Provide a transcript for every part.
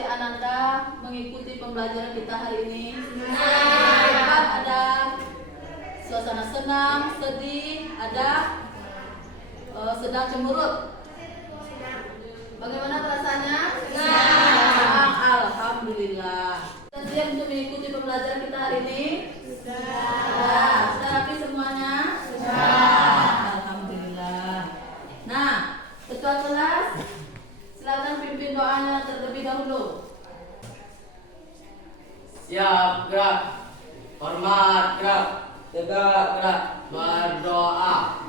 hati Ananda mengikuti pembelajaran kita hari ini? Apakah ada suasana senang, sedih, ada sedang cemberut? Bagaimana perasaannya? Senang. Alhamdulillah. Sudah siap untuk mengikuti pembelajaran kita hari ini? Sudah. Sudah rapi semuanya? Sudah. Alhamdulillah. Nah, ketua kelas, silakan pimpin doanya terlebih dahulu. Siap, gerak. Hormat, gerak. Tegak, gerak. Berdoa.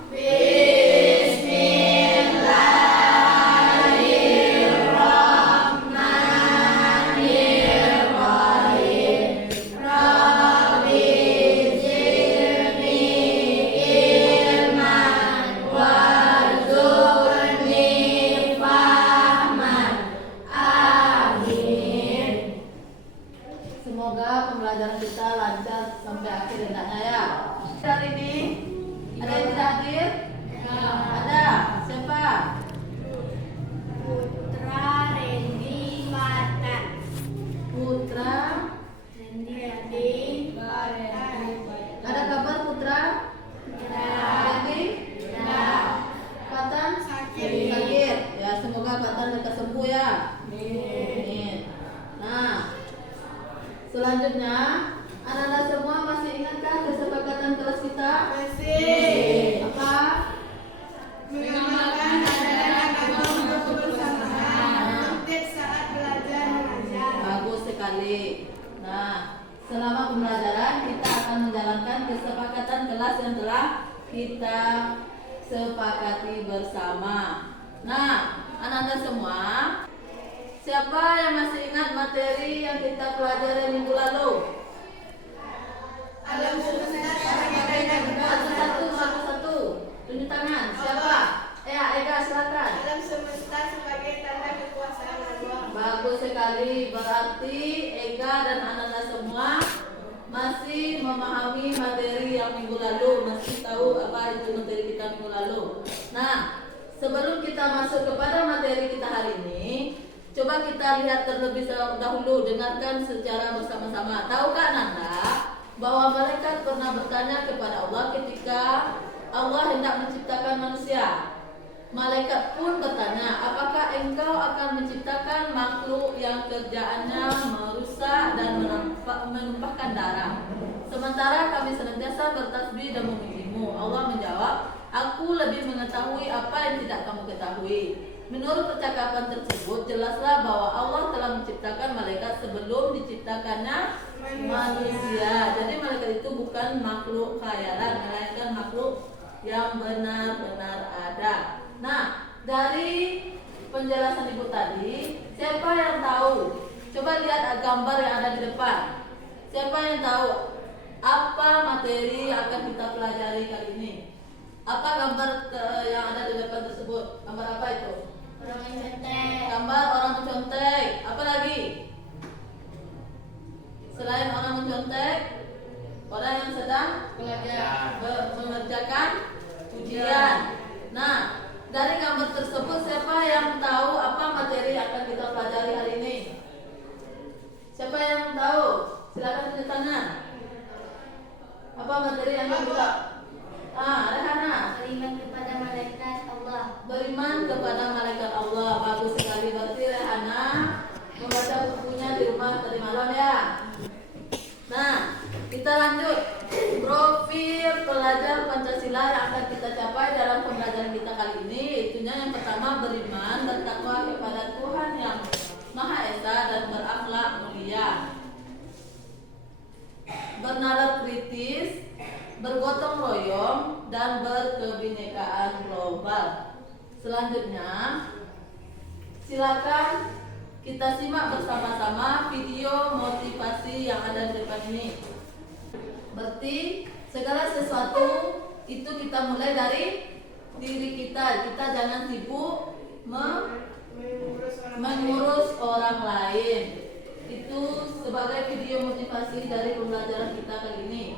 Semoga pembelajaran kita lancar sampai akhir hendaknya ya. Hari ini ada yang tidak hadir? Ada. Siapa? Putra Rendi Mata. Putra. Rendi Mata. Ada kabar Putra? Rendi? Patan? Sakit. Ya, semoga Patan lekas sembuh ya. Amin. Nah, selanjutnya, anak-anak semua masih ingatkah kesepakatan kelas kita? Masih. Apa? Mengamalkan ajaran agama kebersamaan saat belajar mengajar. Bagus sekali. Nah, selama pembelajaran kita akan menjalankan kesepakatan kelas yang telah kita sepakati bersama. Nah, anak-anak semua, siapa yang masih ingat materi yang kita pelajari minggu lalu? Alam semesta sebagai Satu. Tunjuk tangan. Siapa? Ega, silakan. Alam semesta sebagai tanda kekuasaan Allah. Bagus sekali. Berarti Ega dan anak-anak semua masih memahami materi yang minggu lalu, masih tahu apa itu materi kita minggu lalu. Nah, sebelum kita masuk kepada materi kita hari ini, coba kita lihat terlebih dahulu, dengarkan secara bersama-sama. Tahukah Nanda bahwa malaikat pernah bertanya kepada Allah ketika Allah hendak menciptakan manusia? Malaikat pun bertanya, apakah engkau akan menciptakan makhluk yang kerjaannya merusak dan menumpahkan darah, sementara kami senantiasa bertasbih dan memujimu? Allah menjawab, aku lebih mengetahui apa yang tidak kamu ketahui. Menurut percakapan tersebut, jelaslah bahwa Allah telah menciptakan malaikat sebelum diciptakannya manusia. Jadi malaikat itu bukan makhluk khayalan, melainkan makhluk yang benar-benar ada. Nah, dari penjelasan ibu tadi, siapa yang tahu? Coba lihat gambar yang ada di depan. Siapa yang tahu apa materi yang akan kita pelajari kali ini? Apa gambar yang ada di depan tersebut? Gambar apa itu? Orang yang cantik. Gambar orang mencontek. Apa lagi? Selain orang mencontek, orang yang sedang mengerjakan ujian. Nah, dari gambar tersebut siapa yang tahu apa materi yang akan kita pelajari hari ini? Siapa yang tahu? Silakan tunjuk tangan. Apa materi yang kita? Ada Hana. Beriman kepada malaikat Allah. Beriman kepada malaikat Allah. Bagus sekali. Berarti Rehana membaca bukunya di rumah tadi malam ya. Nah, kita lanjut. Profil pelajar Pancasila yang akan kita capai dalam pembelajaran kita kali ini, itunya yang pertama beriman dan takwa kepada Tuhan yang Maha Esa dan berakhlak mulia, bernalar kritis, bergotong royong, dan berkebinekaan global. Selanjutnya, silakan kita simak bersama-sama video motivasi yang ada di depan ini. Berarti segala sesuatu itu kita mulai dari diri kita. Kita jangan sibuk mengurus orang lain. Itu sebagai video motivasi dari pembelajaran kita kali ini.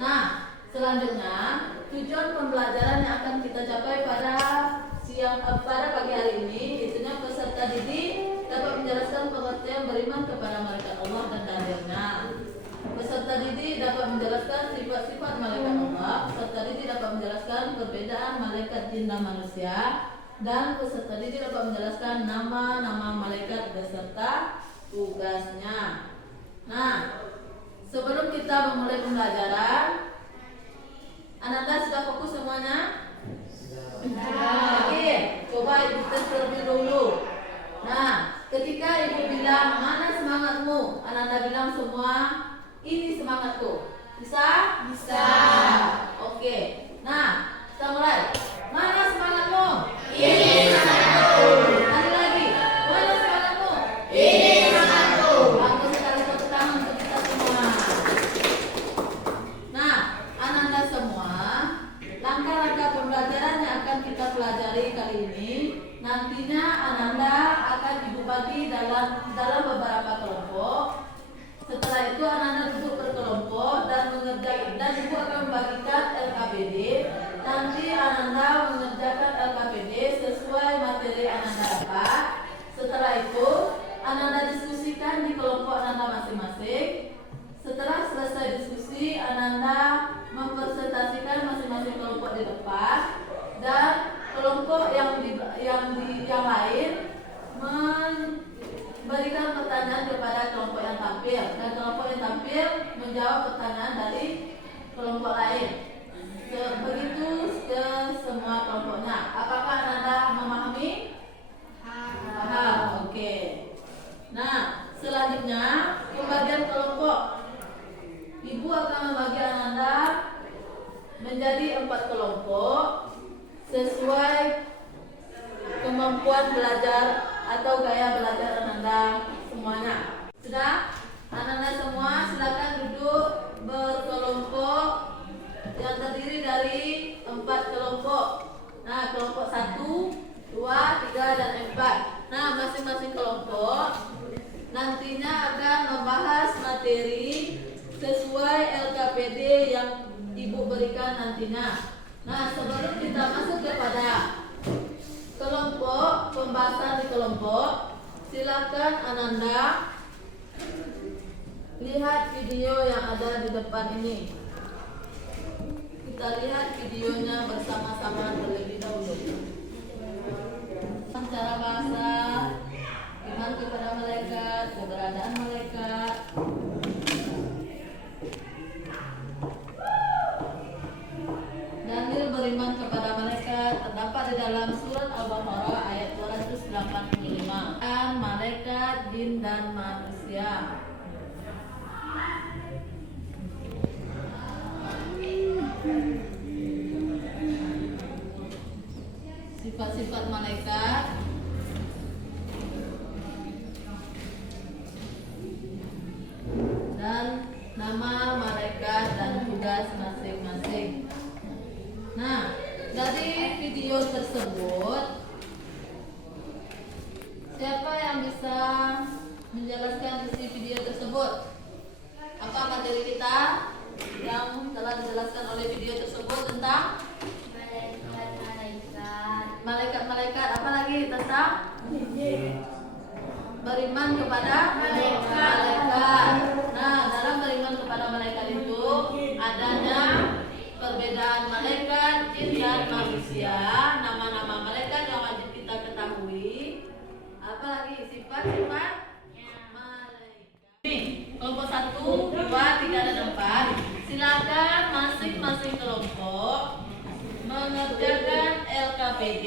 Nah, selanjutnya tujuan pembelajaran yang akan kita capai pada pagi hari ini, itunya peserta didik dapat menjelaskan menjelaskan pengertian beriman kepada malaikat Allah dan dalilnya. Peserta didik dapat menjelaskan sifat-sifat malaikat Allah. Peserta didik dapat menjelaskan perbedaan malaikat jin dan manusia. Dan peserta didik dapat menjelaskan nama-nama malaikat beserta tugasnya. Nah, sebelum kita memulai pembelajaran, Ananda sudah fokus semuanya? Oke, coba ibu tes terlebih dulu. Nah, ketika ibu bilang mana semangatmu, Ananda bilang semua ini semangatku. Bisa? Bisa. Oke. Nah, kita mulai. Mana semangatmu? Ini semangatku. Lagi. Mana semangatmu? Ini semangatku. Bagus sekali, tepuk tangan untuk kita semua. Nah, Ananda semua, langkah-langkah pembelajaran yang akan kita pelajari kali ini, nantinya Ananda akan dibagi dalam beberapa kelompok. Setelah itu Ananda duduk berkelompok dan mengerjakan, dan ibu akan membagikan LKPD. Nanti Ananda mengerjakan LKPD sesuai materi Ananda dapat. Setelah itu Ananda diskusikan di kelompok Ananda masing-masing. Setelah selesai diskusi, Ananda mempresentasikan masing-masing kelompok di depan, dan kelompok yang lain memberikan pertanyaan kepada kelompok yang tampil, dan kelompok yang tampil menjawab pertanyaan dari kelompok lain. Begitu ke semua kelompoknya. Apakah Ananda memahami? Paham. Oke. Nah, selanjutnya pembagian kelompok. Ibu akan membagi Ananda menjadi 4 kelompok sesuai kemampuan belajar atau gaya belajar Ananda semuanya. Sudah? Ananda semua silakan duduk berkelompok yang terdiri dari 4 kelompok. Nah, kelompok 1, 2, 3, dan 4. Nah, masing-masing kelompok nantinya akan membahas materi sesuai LKPD yang ibu berikan nantinya. Nah, sebelum kita masuk kepada kelompok, pembahasan di kelompok, silakan Ananda lihat video yang ada di depan ini. Kita lihat videonya bersama-sama terlebih dahulu. Cara bahasa, iman kepada malaikat, keberadaan malaikat. Dalil beriman kepada malaikat terdapat di dalam surat Al-Baqarah ayat 285. Malaikat, jin, dan manusia. Sifat-sifat malaikat. Dan nama malaikat dan tugas masing-masing. Nah, dari video tersebut, siapa yang bisa menjelaskan isi video tersebut? Apa materi kita yang telah dijelaskan oleh video tersebut tentang malaikat-malaikat? Apa lagi tentang beriman kepada malaikat. Nah, dalam beriman kepada malaikat itu adanya perbedaan malaikat, jin, dan manusia. Nama-nama malaikat yang wajib kita ketahui. Apalagi sifat-sifat malaikat. Nih, kelompok 1, 2, 3, dan 4. Silakan masing-masing kelompok mengerjakan LKPD.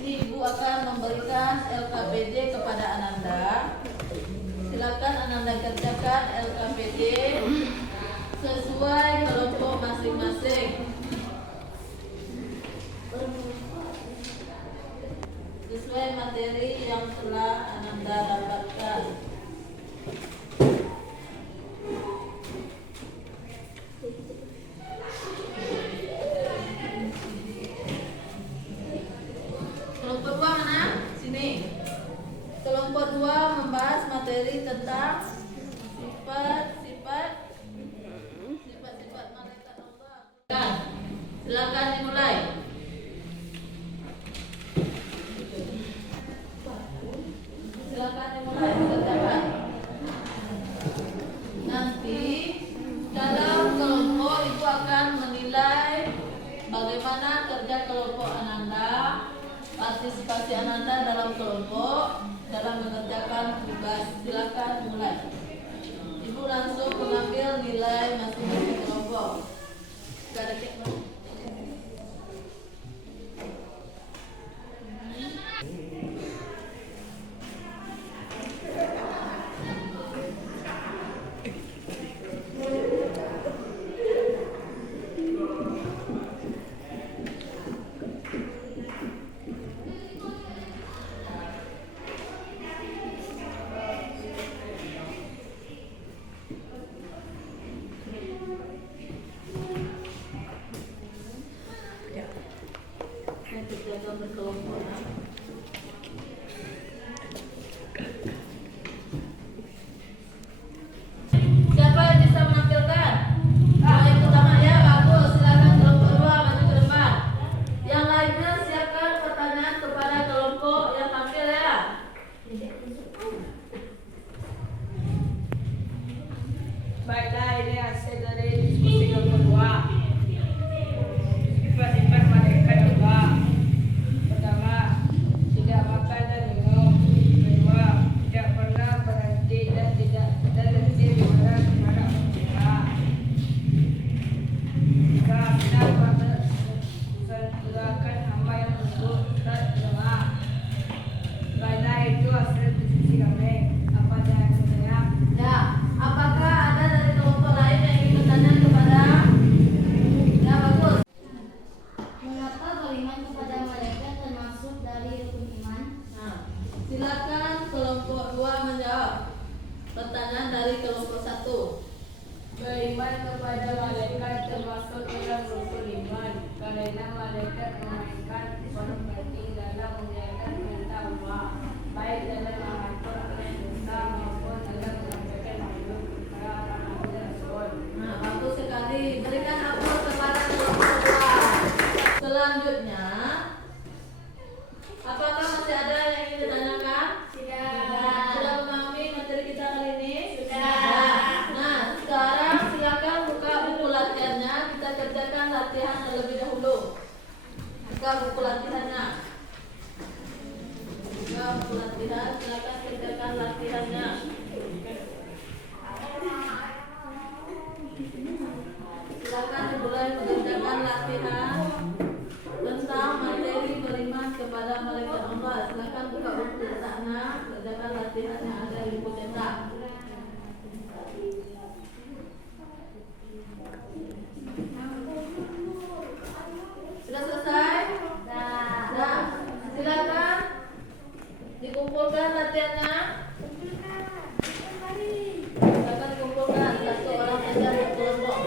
Ini ibu akan memberikan LKPD kepada Ananda. Silakan Ananda kerjakan LKPD sesuai kelompok masing-masing. Sesuai materi yang telah Ananda dapatkan. Kelompok 2 mana? Sini. Kelompok 2 membahas materi tentang sifat-sifat malaikat Allah. Silakan dimulai. Silakan dimulai. partisipasi Ananda dalam kelompok dalam mengerjakan tugas. Silakan mulai. Ibu langsung mengambil nilai masing-masing kelompok. Gak ada cek, Bang? Kerjakan berkelompok. Siapa yang bisa menampilkan? Yang pertama ya, bagus. Silakan kelompok 2 maju ke depan. Yang lainnya siapkan pertanyaan kepada kelompok yang tampil ya. Baiklah, ini hasil dari diskusi kelompok 2. Sifat-sifat malaikat juga. Pertama, tidak makan dan minum. Kedua, tidak pernah berhenti dan tidak berhenti bicara kepada manusia. Tiga, tidak memperkerjakan hamba yang buruk dan lemah. Baiklah, itu hasil diskusi kami. Apa yang saya? Ya, apakah ada dari kelompok lain yang ingin bertanya kepada? Ya, bagus. Mengapa beriman kepada malaikat termasuk dari rukun iman? Nah, silakan kelompok 2 menjawab pertanyaan dari kelompok 1. Beriman kepada malaikat termasuk dalam rukun iman, karena malaikat memainkan peran penting dalam menjalankan perintah Allah, baik dalam mengatur alam dosa maupun dalam menyampaikan hidup kepada para nabi dan rasul. Nah, bagus sekali. Berikan aplaus kepada kelompok 2. Selanjutnya, apakah masih ada yang ingin ditanyakan? Sudah memahami materi kita kali ini? Nah, sekarang silakan buka buku latihannya. Kita kerjakan latihan terlebih dahulu. Buka buku latihannya. Buka buku latihan. Silakan kerjakan latihannya. Silakan dimulai mengerjakan latihan tentang materi beriman kepada malaikat Allah. Silakan buka buku cetaknya, kerjakan latihan yang ada di buku cetak. Sudah selesai? Sudah. Silakan dikumpulkan latihannya. Silakan dikumpulkan satu orang saja berkelompok.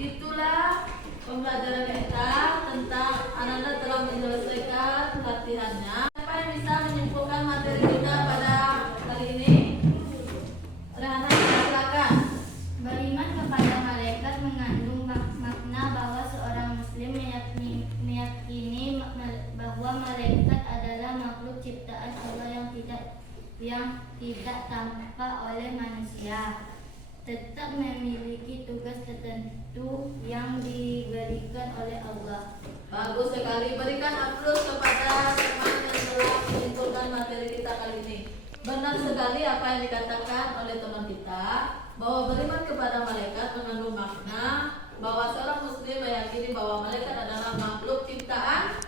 Itulah pembelajaran kita tentang Ananda telah menyelesaikan latihannya. Siapa yang bisa menyimpulkan materi kita pada kali ini? Rehana, silakan. Beriman kepada malaikat mengandung makna bahwa seorang muslim meyakini bahwa malaikat adalah makhluk ciptaan Allah yang tidak tampak oleh manusia, tetap memiliki tugas tertentu yang diberikan oleh Allah. Bagus sekali. Berikan aplaus kepada teman yang telah menyimpulkan materi kita kali ini. Benar sekali apa yang dikatakan oleh teman kita, bahwa beriman kepada malaikat mengandung makna bahwa seorang muslim meyakini bahwa malaikat adalah makhluk ciptaan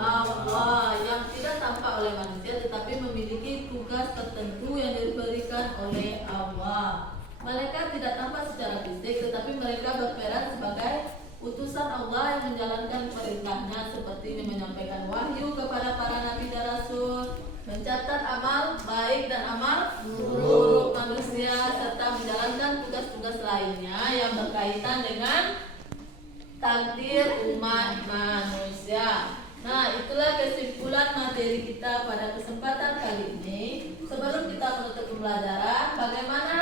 Allah yang tidak tampak oleh manusia, tetapi memiliki tugas tertentu yang diberikan oleh Allah. Malaikat tidak tampak secara fisik, tetapi mereka berperan sebagai utusan Allah yang menjalankan perintahnya, seperti menyampaikan wahyu kepada para nabi dan rasul, mencatat amal baik dan amal buruk manusia, serta menjalankan tugas-tugas lainnya yang berkaitan dengan takdir umat manusia. Nah, itulah kesimpulan materi kita pada kesempatan kali ini. Sebelum kita menutup pembelajaran, bagaimana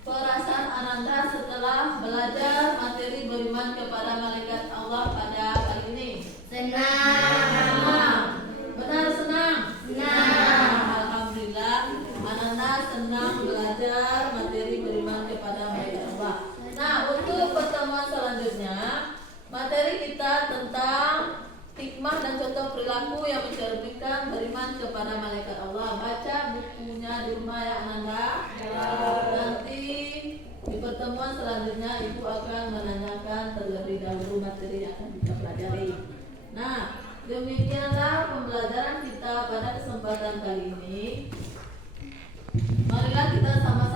perasaan Ananda setelah belajar materi beriman kepada malaikat Allah pada kali ini? Senang. Senang. Benar senang? Senang. Alhamdulillah, Ananda senang belajar materi beriman kepada malaikat Allah. Nah, untuk pertemuan selanjutnya, materi kita tentang hikmah dan contoh perilaku yang mencerminkan beriman kepada malaikat Allah. Baca bukunya di rumah ya Ananda. Nanti di pertemuan selanjutnya Ibu akan menanyakan terlebih dahulu materi yang akan kita pelajari. Nah, demikianlah pembelajaran kita pada kesempatan kali ini. Marilah kita sama-sama